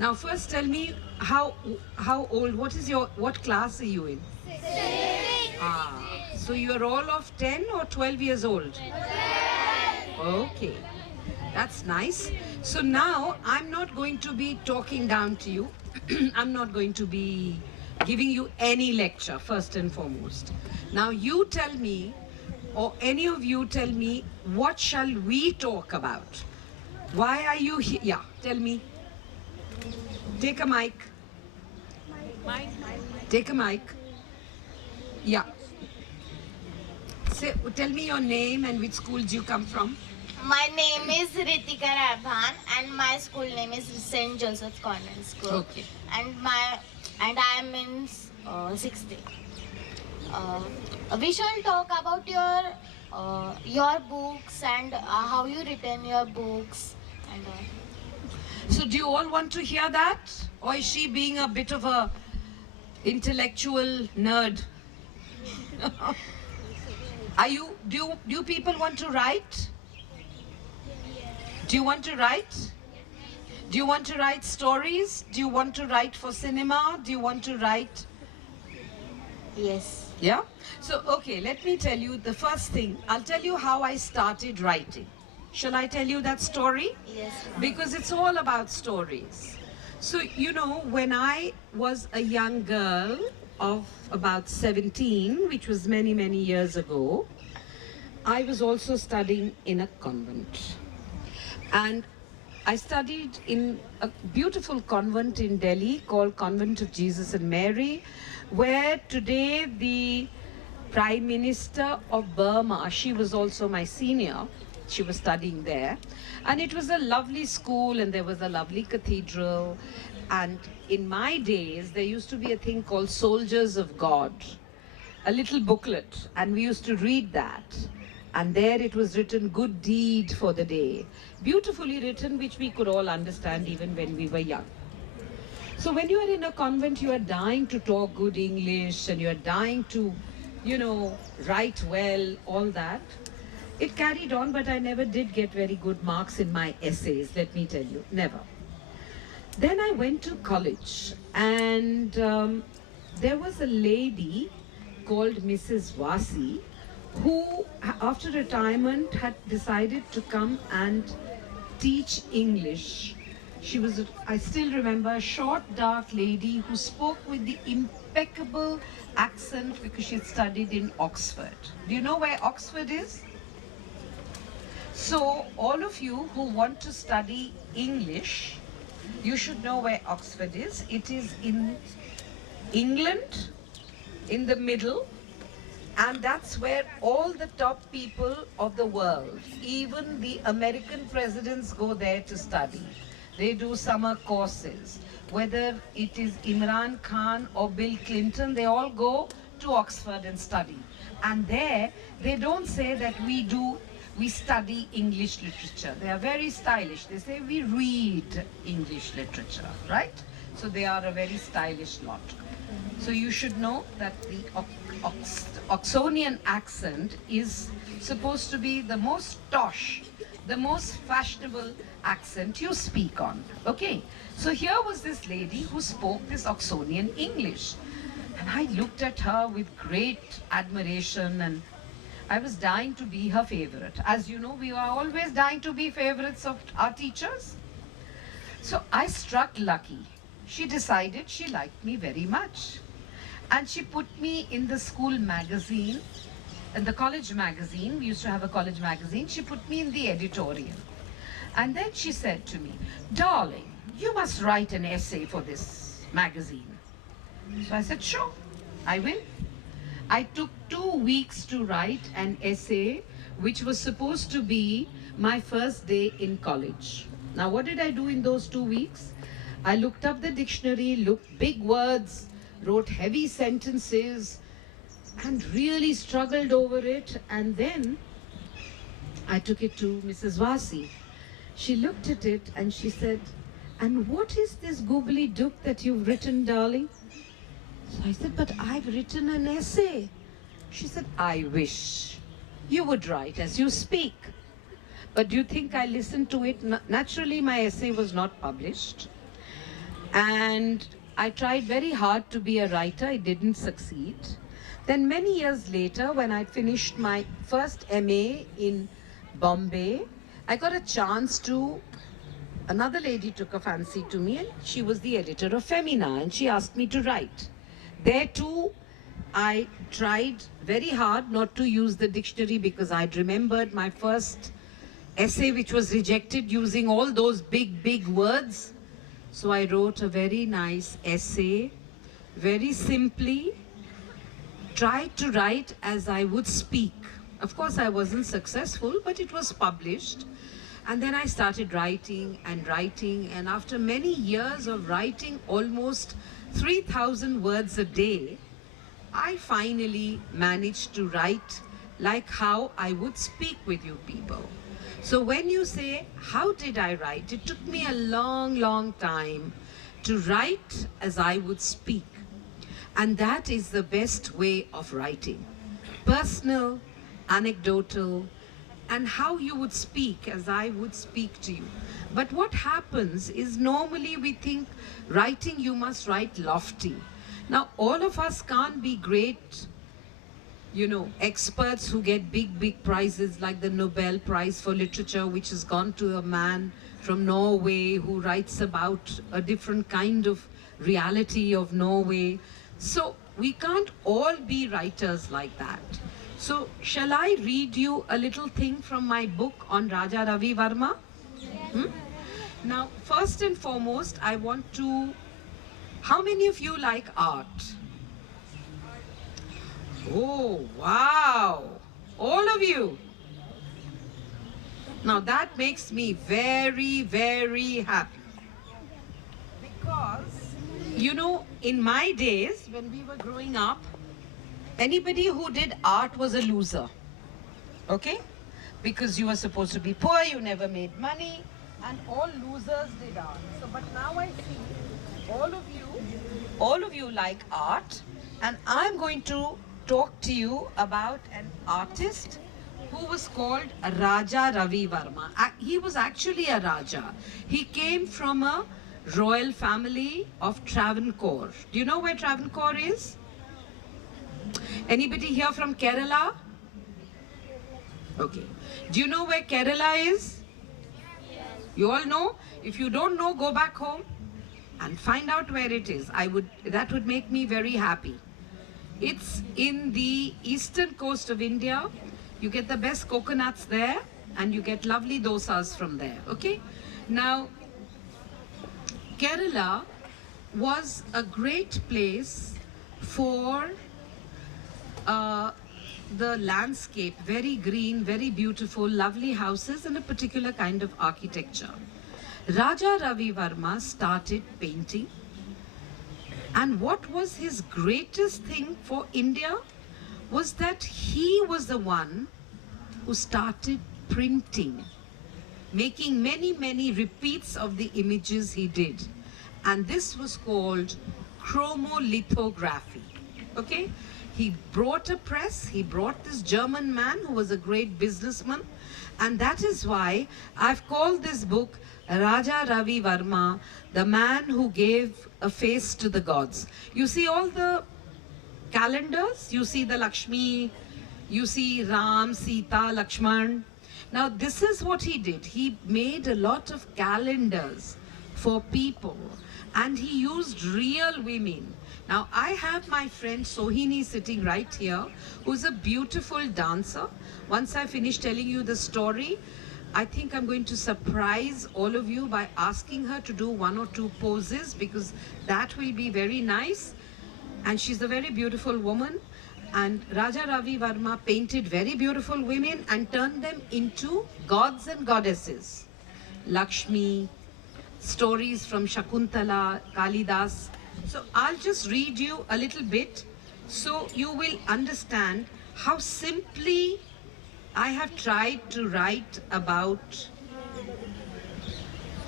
Now first tell me how old, what class are you in? So you are all of 10 or 12 years old? 12. Okay, that's nice. So now I'm not going to be talking down to you. I'm not going to be giving you any lecture, first and foremost. Now you tell me, or any of you tell me, what shall we talk about? Why are you here? Yeah, tell me. Take a mic. Take a mic. Yeah. Say, tell me your name and which school do you come from? My name is Ritika Rabhan and my school name is St. Joseph Convent School. Okay. And I am in 6th day. We shall talk about your books and how you written your books and all. So do you all want to hear that? Or is she being a bit of a intellectual nerd? Do you people want to write? Do you want to write? Do you want to write stories? Do you want to write for cinema? Do you want to write? Yes. Yeah? So, okay, let me tell you the first thing. I'll tell you how I started writing. Shall I tell you that story? Yes. Because it's all about stories. So, you know, when I was a young girl of about 17, which was many, many years ago, I was also studying in a convent. And I studied in a beautiful convent in Delhi called Convent of Jesus and Mary, where today the Prime Minister of Burma, she was also my senior, she was studying there. And it was a lovely school and there was a lovely cathedral. And in my days, there used to be a thing called Soldiers of God, a little booklet, and we used to read that. And there it was written, good deed for the day. Beautifully written, which we could all understand even when we were young. So when you are in a convent, you are dying to talk good English and you are dying to, you know, write well, all that. It carried on, but I never did get very good marks in my essays, let me tell you, never. Then I went to college and there was a lady called Mrs. Vasi who, after retirement, had decided to come and teach English. She was, I still remember, a short, dark lady who spoke with the impeccable accent because she had studied in Oxford. Do you know where Oxford is? So, all of you who want to study English, you should know where Oxford is. It is in England, in the middle, and that's where all the top people of the world, even the American presidents, go there to study. They do summer courses. Whether it is Imran Khan or Bill Clinton, they all go to Oxford and study. And there, they don't say that we study English literature. They are very stylish. They say we read English literature, right? So they are a very stylish lot. So you should know that the Oxonian accent is supposed to be the most tosh, the most fashionable accent you speak on. Okay, so here was this lady who spoke this Oxonian English. And I looked at her with great admiration and I was dying to be her favorite. As you know, we are always dying to be favorites of our teachers. So I struck lucky. She decided she liked me very much. And she put me in the school magazine, in the college magazine. We used to have a college magazine. She put me in the editorial. And then she said to me, darling, you must write an essay for this magazine. So I said, sure, I will. I took 2 weeks to write an essay which was supposed to be my first day in college. Now what did I do in those 2 weeks? I looked up the dictionary, looked big words, wrote heavy sentences and really struggled over it, and then I took it to Mrs. Vasi. She looked at it and she said, and what is this googly dook that you've written, darling? So I said, but I've written an essay. She said, I wish you would write as you speak. But do you think I listened to it? Naturally, my essay was not published. And I tried very hard to be a writer. I didn't succeed. Then many years later, when I finished my first MA in Bombay, I got a chance to, another lady took a fancy to me, and she was the editor of Femina, and she asked me to write. There too, I tried very hard not to use the dictionary because I'd remembered my first essay which was rejected using all those big words. So I wrote a very nice essay, very simply, tried to write as I would speak. Of course, I wasn't successful, but it was published. And then I started writing, and after many years of writing almost 3,000 words a day, I finally managed to write like how I would speak with you people. So when you say, how did I write? It took me a long time to write as I would speak. And that is the best way of writing. Personal, anecdotal, and how you would speak as I would speak to you. But what happens is normally we think writing, you must write lofty. Now, all of us can't be great, experts who get big prizes like the Nobel Prize for Literature, which has gone to a man from Norway who writes about a different kind of reality of Norway. So we can't all be writers like that. So shall I read you a little thing from my book on Raja Ravi Varma? Now, first and foremost, I want to, how many of you like art? Oh, wow. All of you. Now that makes me very happy. Because, in my days, when we were growing up, anybody who did art was a loser. Okay? Because you were supposed to be poor, you never made money, and all losers did art. So, but now I see all of you like art, and I'm going to talk to you about an artist who was called Raja Ravi Varma. He was actually a Raja. He came from a royal family of Travancore. Do you know where Travancore is? Anybody here from Kerala? Okay. Do you know where Kerala is? You all know? If you don't know, go back home and find out where it is. That would make me very happy. It's in the eastern coast of India. You get the best coconuts there, and you get lovely dosas from there. Okay? Now, Kerala was a great place for the landscape, very green, very beautiful, lovely houses, and a particular kind of architecture. Raja Ravi Varma started painting, and what was his greatest thing for India was that he was the one who started printing, making many repeats of the images he did. And this was called chromolithography. Okay? He brought a press, he brought this German man who was a great businessman, and that is why I've called this book Raja Ravi Varma, the man who gave a face to the gods. You see all the calendars, you see the Lakshmi, you see Ram, Sita, Lakshman. Now this is what he did. He made a lot of calendars for people, and he used real women. Now I have my friend Sohini sitting right here, who's a beautiful dancer. Once I finish telling you the story, I think I'm going to surprise all of you by asking her to do 1 or 2 poses, because that will be very nice. And she's a very beautiful woman. And Raja Ravi Varma painted very beautiful women and turned them into gods and goddesses. Lakshmi, stories from Shakuntala, Kalidas. So I'll just read you a little bit so you will understand how simply I have tried to write about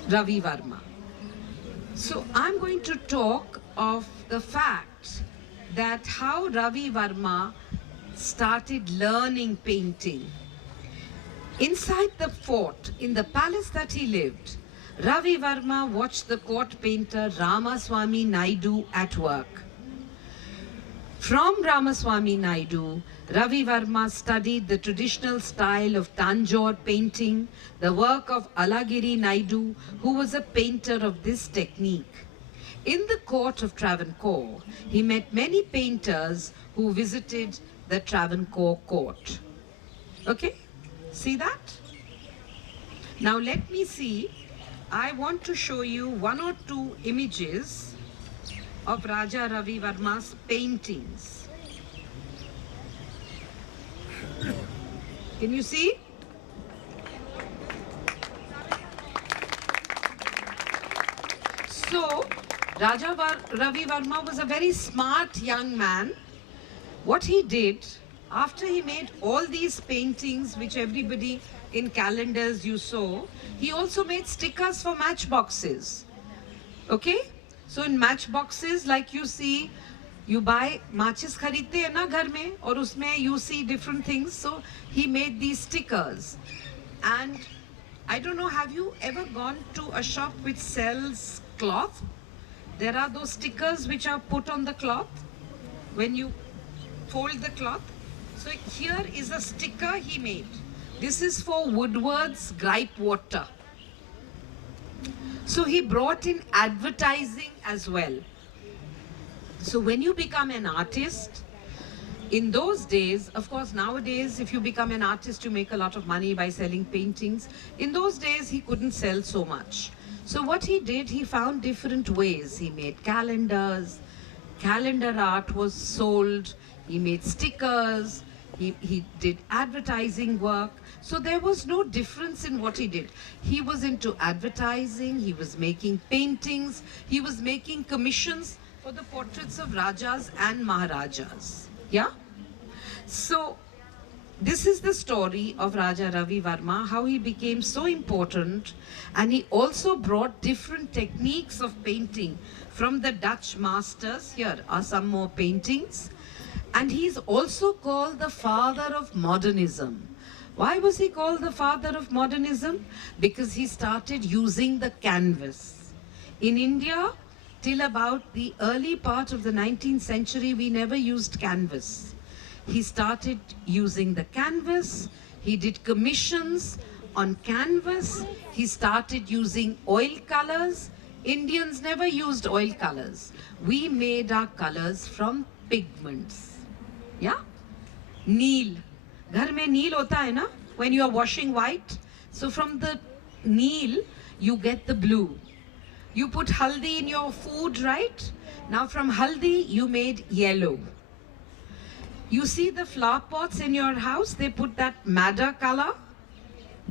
Ravi Varma. So I'm going to talk of the fact that how Ravi Varma started learning painting. Inside the fort, in the palace that he lived, Ravi Varma watched the court painter Ramaswamy Naidu at work. From Ramaswamy Naidu, Ravi Varma studied the traditional style of Tanjore painting, the work of Alagiri Naidu, who was a painter of this technique. In the court of Travancore, he met many painters who visited the Travancore court. Okay, see that? Now let me see. I want to show you one or two images of Raja Ravi Varma's paintings. Can you see? So, Ravi Varma was a very smart young man. What he did, after he made all these paintings, which everybody in calendars you saw, he also made stickers for matchboxes. Okay? So in matchboxes, like you see, you buy matches kharidte hai na ghar mein, aur usme you see different things. So he made these stickers. And I don't know, have you ever gone to a shop which sells cloth? There are those stickers which are put on the cloth when you fold the cloth. So here is a sticker he made. This is for Woodward's Gripe Water. So he brought in advertising as well. So when you become an artist, in those days, of course nowadays if you become an artist you make a lot of money by selling paintings. In those days he couldn't sell so much. So what he did, he found different ways. He made calendars, calendar art was sold, he made stickers, he did advertising work. So there was no difference in what he did. He was into advertising, he was making paintings, he was making commissions for the portraits of Rajas and Maharajas. Yeah? So this is the story of Raja Ravi Varma, how he became so important, and he also brought different techniques of painting from the Dutch masters. Here are some more paintings. And he's also called the father of modernism. Why was he called the father of modernism? Because he started using the canvas. In India, till about the early part of the 19th century, we never used canvas. He started using the canvas. He did commissions on canvas. He started using oil colors. Indians never used oil colors. We made our colors from pigments. Yeah? Neel. Ghar mein neel hota hai na? When you are washing white. So from the neel, you get the blue. You put haldi in your food, right? Now from haldi, you made yellow. You see the flower pots in your house, they put that madder color,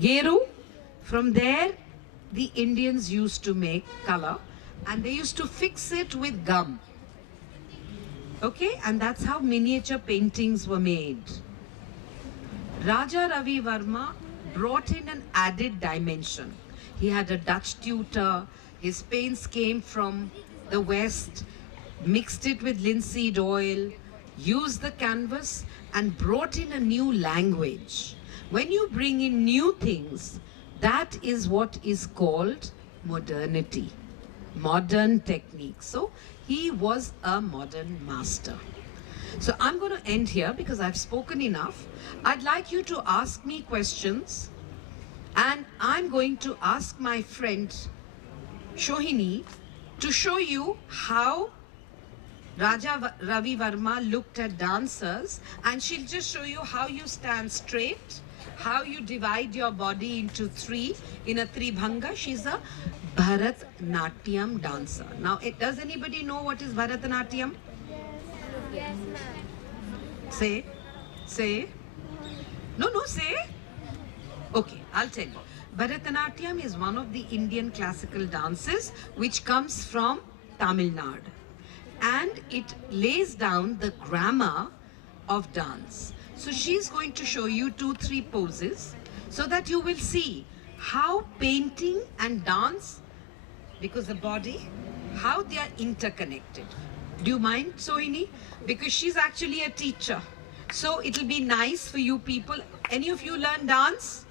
geru. From there, the Indians used to make color and they used to fix it with gum. Okay, and that's how miniature paintings were made. Raja Ravi Varma brought in an added dimension. He had a Dutch tutor, his paints came from the West, mixed it with linseed oil, used the canvas and brought in a new language. When you bring in new things, that is what is called modernity, modern technique. So he was a modern master. So I'm going to end here because I've spoken enough. I'd like you to ask me questions and I'm going to ask my friend Shohini to show you how Raja Ravi Varma looked at dancers, and she'll just show you how you stand straight, how you divide your body into three in a Tribhanga. She's a Bharatnatyam dancer. Now, does anybody know what is Bharatnatyam? Yes, ma'am. Say. No, say. Okay, I'll tell you. Bharatanatyam is one of the Indian classical dances which comes from Tamil Nadu. And it lays down the grammar of dance. So she's going to show you 2-3 poses so that you will see how painting and dance, because the body, how they are interconnected. Do you mind, Sohini? Because she's actually a teacher. So it'll be nice for you people. Any of you learn dance?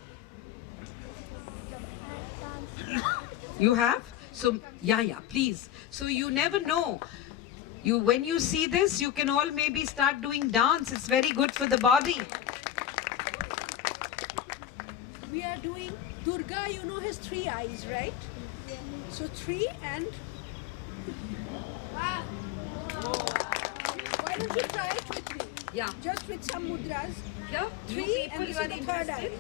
You have? So, yeah, please. So you never know. When you see this, you can all maybe start doing dance. It's very good for the body. We are doing Durga, you know, has 3 eyes, right? So 3 and... Why don't you try it with me? Yeah. Just with some mudras. Yeah. 3 and this is the 3rd eye.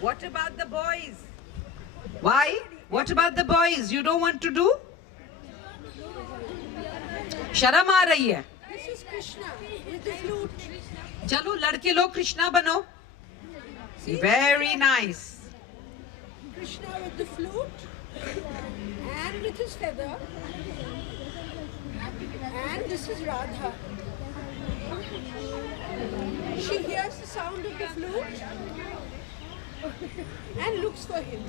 What about the boys? Why? What about the boys? You don't want to do? शर्म आ रही है. This is Krishna with the flute. चलो लड़के लोग कृष्णा बनो. Very nice. Krishna with the flute and with his feather. And this is Radha. She hears the sound of the flute and looks for him.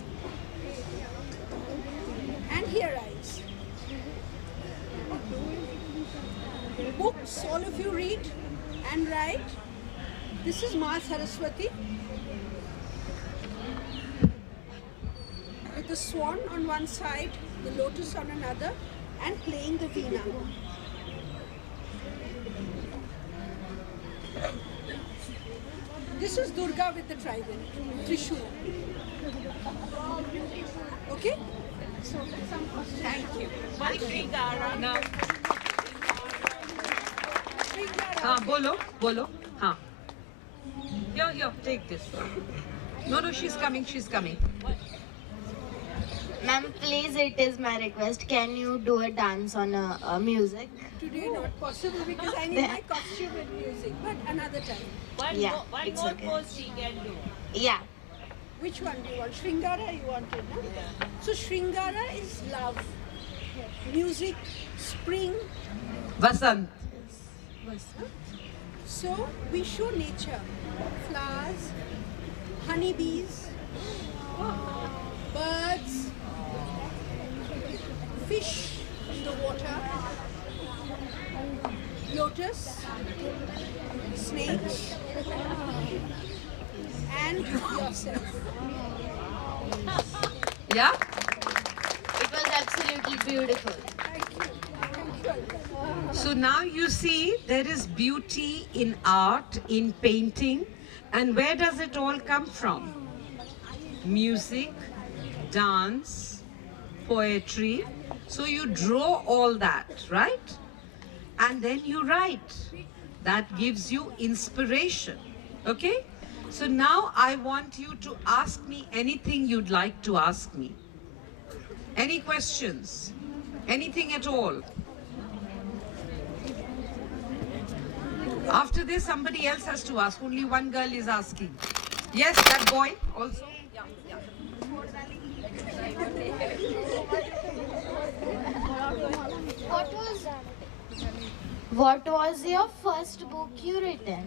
And here eyes. Books, all of you read and write. This is Ma Saraswati with the swan on one side, the lotus on another, and playing the veena. This is Durga with the trident, Trishul. Okay? Thank you. No. हाँ बोलो बोलो हाँ. Here, take this. No, she's coming. Ma'am, please, it is my request. Can you do a dance on a music? Today not possible because I need my costume and music, but another time. One One more okay. pose she can do. Yeah. Which one do you want? Shringara you wanted, no? So Shringara is love, music, spring. Vasant. So we show nature, flowers, honeybees, birds, fish in the water, lotus, snakes, and yourself. Yeah. It was absolutely beautiful. Thank you. Thank you, Alka. So now you see there is beauty in art, in painting, and where does it all come from? Music, dance, poetry. So you draw all that, right? And then you write. That gives you inspiration. Okay? So now I want you to ask me anything you'd like to ask me. Any questions? Anything at all? After this, somebody else has to ask. Only one girl is asking. Yes, that boy also. What was your first book you written?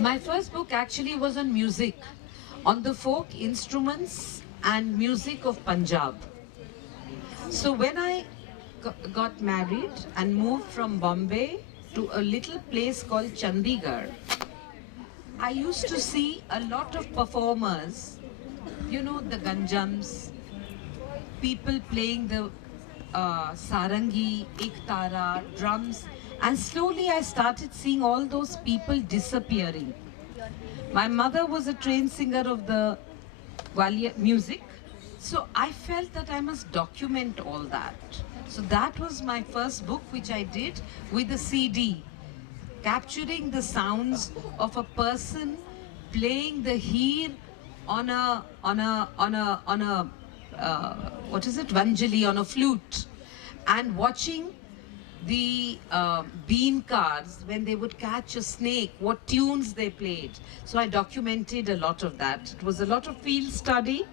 My first book actually was on music, on the folk instruments and music of Punjab. So when I got married and moved from Bombay to a little place called Chandigarh, I used to see a lot of performers, you know, the ganjams, people playing the sarangi, iktara, drums, and slowly I started seeing all those people disappearing. My mother was a trained singer of the Gwalior music, so I felt that I must document all that. So that was my first book, which I did with a CD, capturing the sounds of a person playing the heer on a what is it, Vanjali, on a flute, and watching the bean cars when they would catch a snake, what tunes they played. So I documented a lot of that. It was a lot of field study.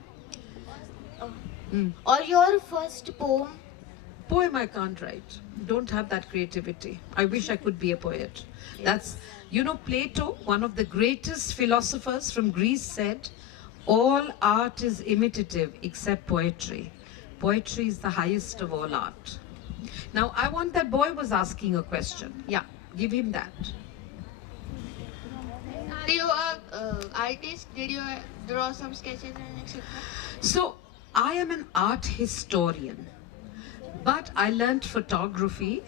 Or your first poem? Poem I can't write. Don't have that creativity. I wish I could be a poet. That's, you know, Plato, one of the greatest philosophers from Greece, said, all art is imitative except poetry. Poetry is the highest of all art. Now, I want that boy was asking a question. Yeah, give him that. The you are artist? Did you draw some sketches and etc.? So I am an art historian, but I learnt photography.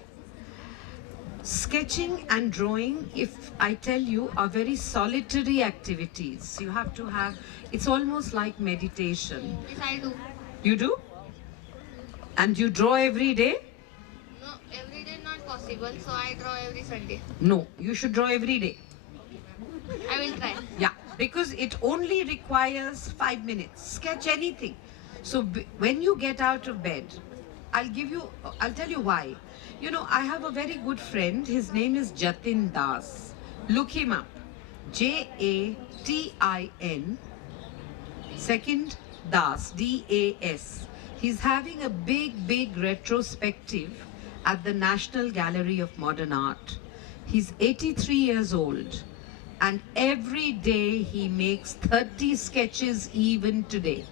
Sketching and drawing, if I tell you, are very solitary activities. You have to have, it's almost like meditation. Yes, I do. You do? And you draw every day? No, every day not possible, so I draw every Sunday. No, you should draw every day. I will try. Yeah, because it only requires 5 minutes. Sketch anything. So when you get out of bed, I'll tell you why. You know, I have a very good friend. His name is Jatin Das. Look him up. Jatin, second Das, Das. He's having a big retrospective at the National Gallery of Modern Art. He's 83 years old. And every day he makes 30 sketches even today.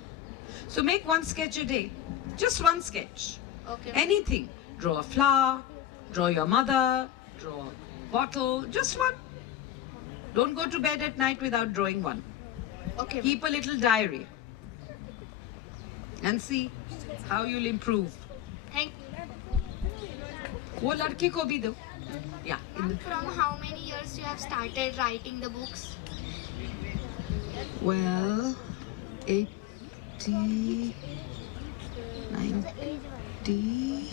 So make one sketch a day. Just one sketch. Okay. Anything. Draw a flower, draw your mother, draw a bottle, just one. Don't go to bed at night without drawing one. Okay. Keep a little diary and see how you'll improve. Thank वो लड़के को भी दो. Yeah. From how many years you have started writing the books? Well, 80, 90.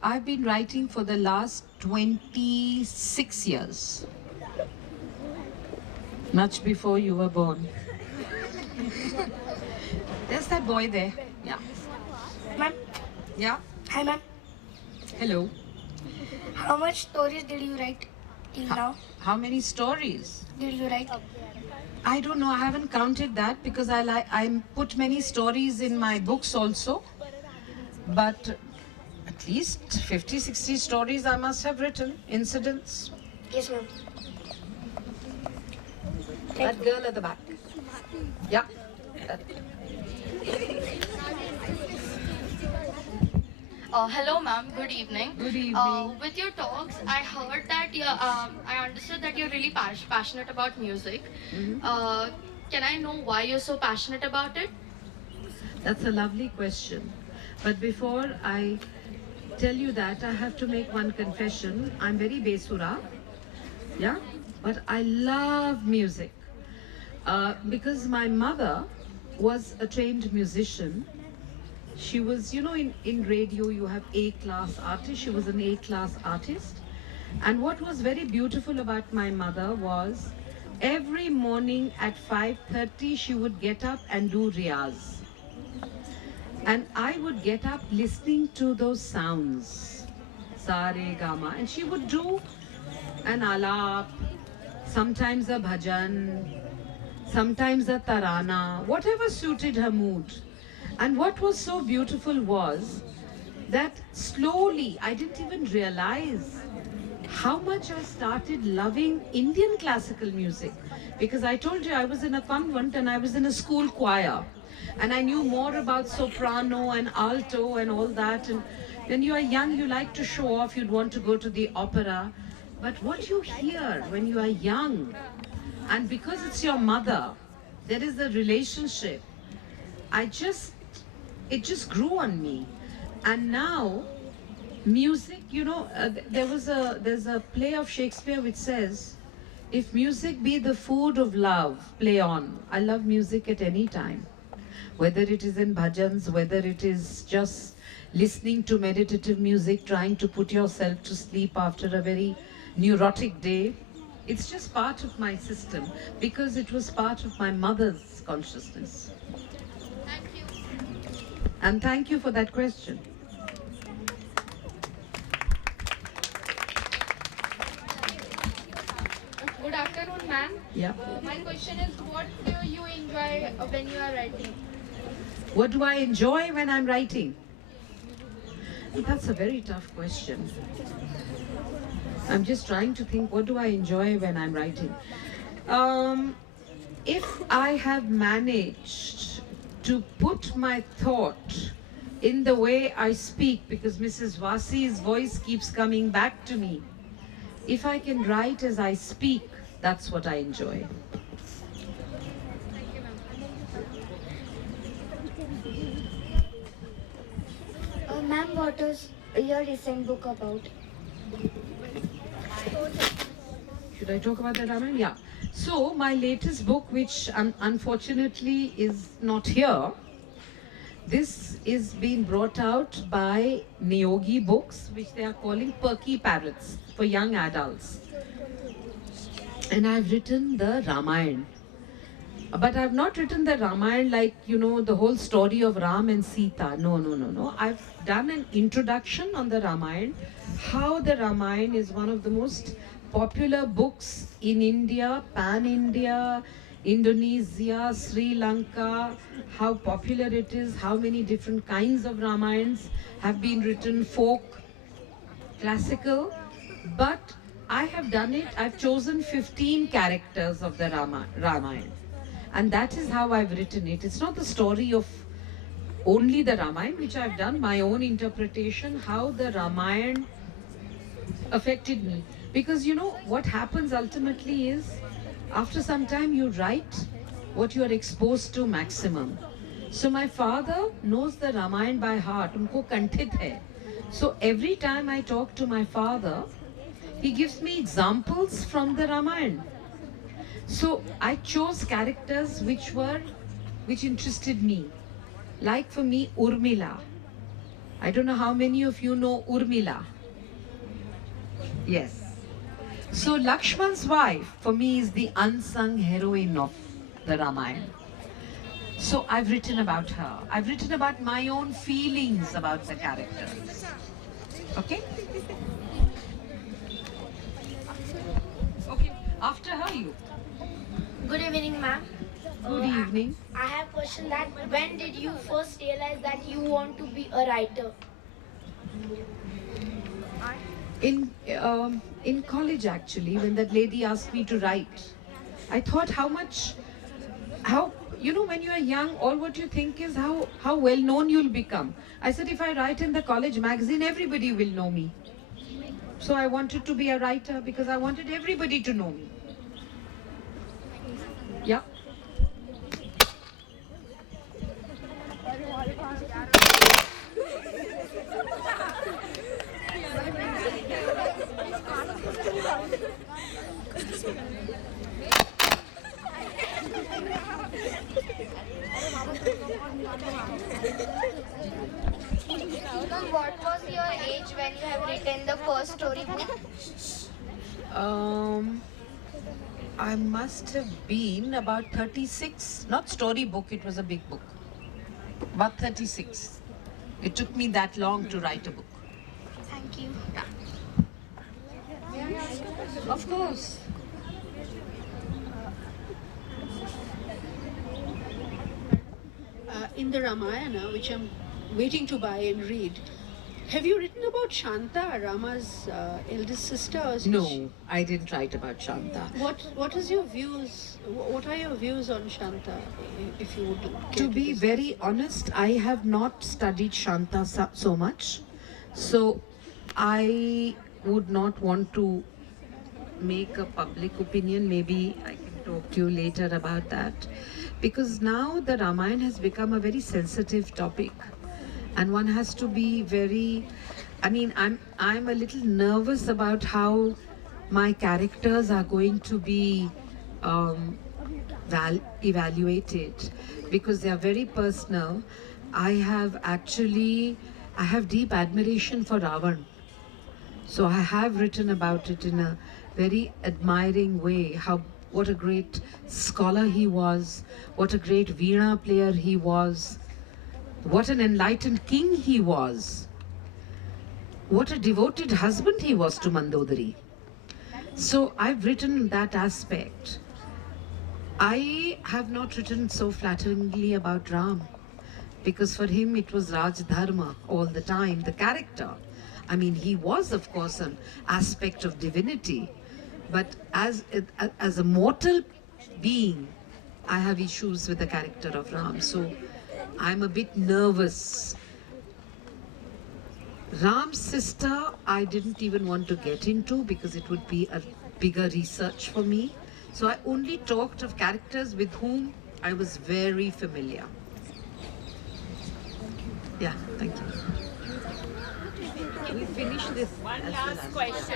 I've been writing for the last 26 years. Much before you were born. There's that boy there. Yeah. Ma'am, Yeah. hi ma'am. Hello. How much stories did you write till now? How many stories? Did you write? I don't know. I haven't counted that because I put many stories in my books also. But at least 50, 60 stories I must have written. Incidents. Yes, ma'am. That girl at the back. Yeah. That. Hello, ma'am. Good evening. Good evening. With your talks, I heard that I understood that you're really passionate about music. Can I know why you're so passionate about it? That's a lovely question. But before I tell you that, I have to make one confession. I'm very besura. Yeah. But I love music. Because my mother was a trained musician. She was, you know, in radio you have A-class artists. She was an A-class artist. And what was very beautiful about my mother was every morning at 5:30 she would get up and do riyaz. And I would get up listening to those sounds. Sa re ga ma. And she would do an alap, sometimes a bhajan, sometimes a tarana, whatever suited her mood. And what was so beautiful was that slowly, I didn't even realize how much I started loving Indian classical music. Because I told you I was in a convent and I was in a school choir. And I knew more about soprano and alto and all that. And when you are young, you like to show off, you'd want to go to the opera. But what you hear when you are young, and because it's your mother, there is a relationship. It just grew on me. And now, music, you know, there's a play of Shakespeare which says, if music be the food of love, play on. I love music at any time. Whether it is in bhajans, whether it is just listening to meditative music, trying to put yourself to sleep after a very neurotic day. It's just part of my system because it was part of my mother's consciousness. Thank you. And thank you for that question. Good afternoon, ma'am. Yeah. My question is, what do you enjoy when you are writing? What do I enjoy when I'm writing? That's a very tough question. I'm just trying to think, what do I enjoy when I'm writing? If I have managed to put my thought in the way I speak, because Mrs. Vasi's voice keeps coming back to me, if I can write as I speak, That's what I enjoy. Ma'am, what is your recent book about? Should I talk about the Ramayana? Yeah. So my latest book, which unfortunately is not here, this is being brought out by Neogi Books, which they are calling Perky Parrots for young adults. And I've written the Ramayana. But I've not written the Ramayana like, the whole story of Ram and Sita. No. I've done an introduction on the Ramayana, how the Ramayana is one of the most popular books in India, pan-India, Indonesia, Sri Lanka, how popular it is, how many different kinds of Ramayans have been written, folk, classical, but I have done it. I've chosen 15 characters of the Ramayana. And that is how I've written it. It's not the story of only the Ramayana, which I've done my own interpretation, how the Ramayana affected me. Because what happens ultimately is, after some time you write what you are exposed to maximum. So my father knows the Ramayana by heart. Unko kanthit hai. So every time I talk to my father, he gives me examples from the Ramayana. So I chose characters which interested me. Like for me, Urmila. I don't know how many of you know Urmila. Yes. So Lakshman's wife for me is the unsung heroine of the Ramayana. So I've written about her. I've written about my own feelings about the characters. Okay? Okay. After her, you. Good evening, ma'am. Good evening. I have a question that when did you first realize that you want to be a writer? In college actually, when that lady asked me to write, I thought how when you are young, all what you think is how well known you'll become. I said, if I write in the college magazine, everybody will know me. So I wanted to be a writer because I wanted everybody to know me. Yeah. What was your age when you have written the first storybook? I must have been about 36. Not storybook, it was a big book. About 36. It took me that long to write a book. Thank you. Of course. In the Ramayana, which I'm waiting to buy and read, have you written about Shanta, Rama's eldest sister? Or No, I didn't write about Shanta. What is your views? What are your views on Shanta? If you would care To be discuss? very honest, I have not studied Shanta so much. So I would not want to make a public opinion. Maybe I can talk to you later about that. Because now the Ramayana has become a very sensitive topic. And one has to be very, I'm a little nervous about how my characters are going to be evaluated, because they are very personal. I have deep admiration for Ravan. So I have written about it in a very admiring way, what a great scholar he was, what a great Veena player he was, what an enlightened king he was, what a devoted husband he was to Mandodari. So I've written that aspect. I have not written so flatteringly about Ram, because for him it was Raj Dharma all the time, the character. He was of course an aspect of divinity, but as a mortal being, I have issues with the character of Ram. So I'm a bit nervous. Ram's sister, I didn't even want to get into because it would be a bigger research for me. So I only talked of characters with whom I was very familiar. Yeah, thank you. We finish this. One last question.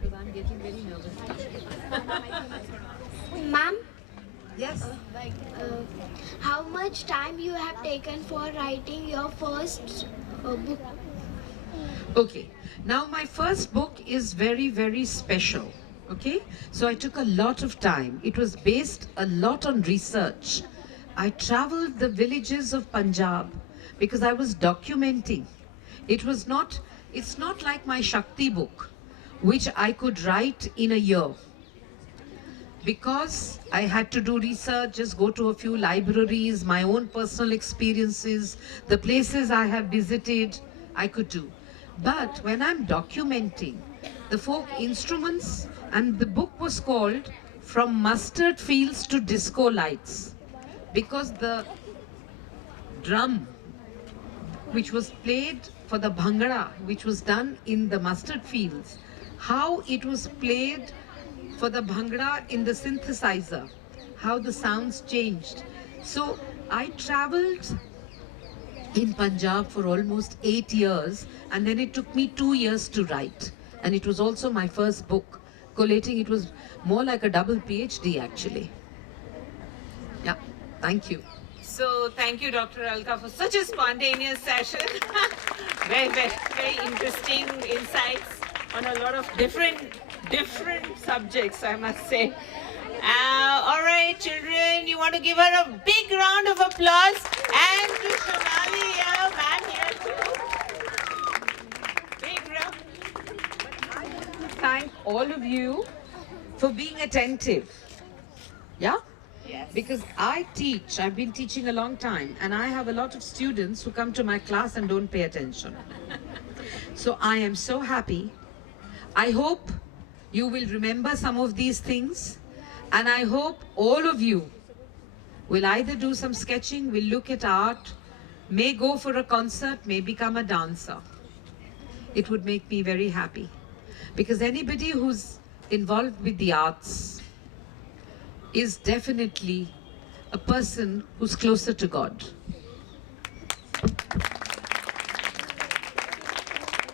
Because I'm getting very nervous. Ma'am, Yes. how much time you have taken for writing your first book? Okay. Now my first book is very, very special. Okay. So I took a lot of time. It was based a lot on research. I traveled the villages of Punjab because I was documenting. It's not like my Shakti book, which I could write in a year. Because I had to do research, just go to a few libraries, my own personal experiences, the places I have visited, I could do. But when I'm documenting the folk instruments, and the book was called From Mustard Fields to Disco Lights, because the drum which was played for the bhangra, which was done in the mustard fields, how it was played for the bhangra in the synthesizer, how the sounds changed. So I traveled in Punjab for almost 8 years, and then it took me 2 years to write. And it was also my first book. Collating, it was more like a double PhD actually. Yeah, thank you. So thank you, Dr. Alka, for such a spontaneous session. Very interesting insights on a lot of different subjects, I must say. All right, children, you want to give her a big round of applause, and to Shonali, ma'am here too. Big round. Thank all of you for being attentive. Yeah? Yes. Because I teach, I've been teaching a long time, and I have a lot of students who come to my class and don't pay attention. So I am so happy. I hope you will remember some of these things, and I hope all of you will either do some sketching, will look at art, may go for a concert, may become a dancer. It would make me very happy. Because anybody who's involved with the arts is definitely a person who's closer to God.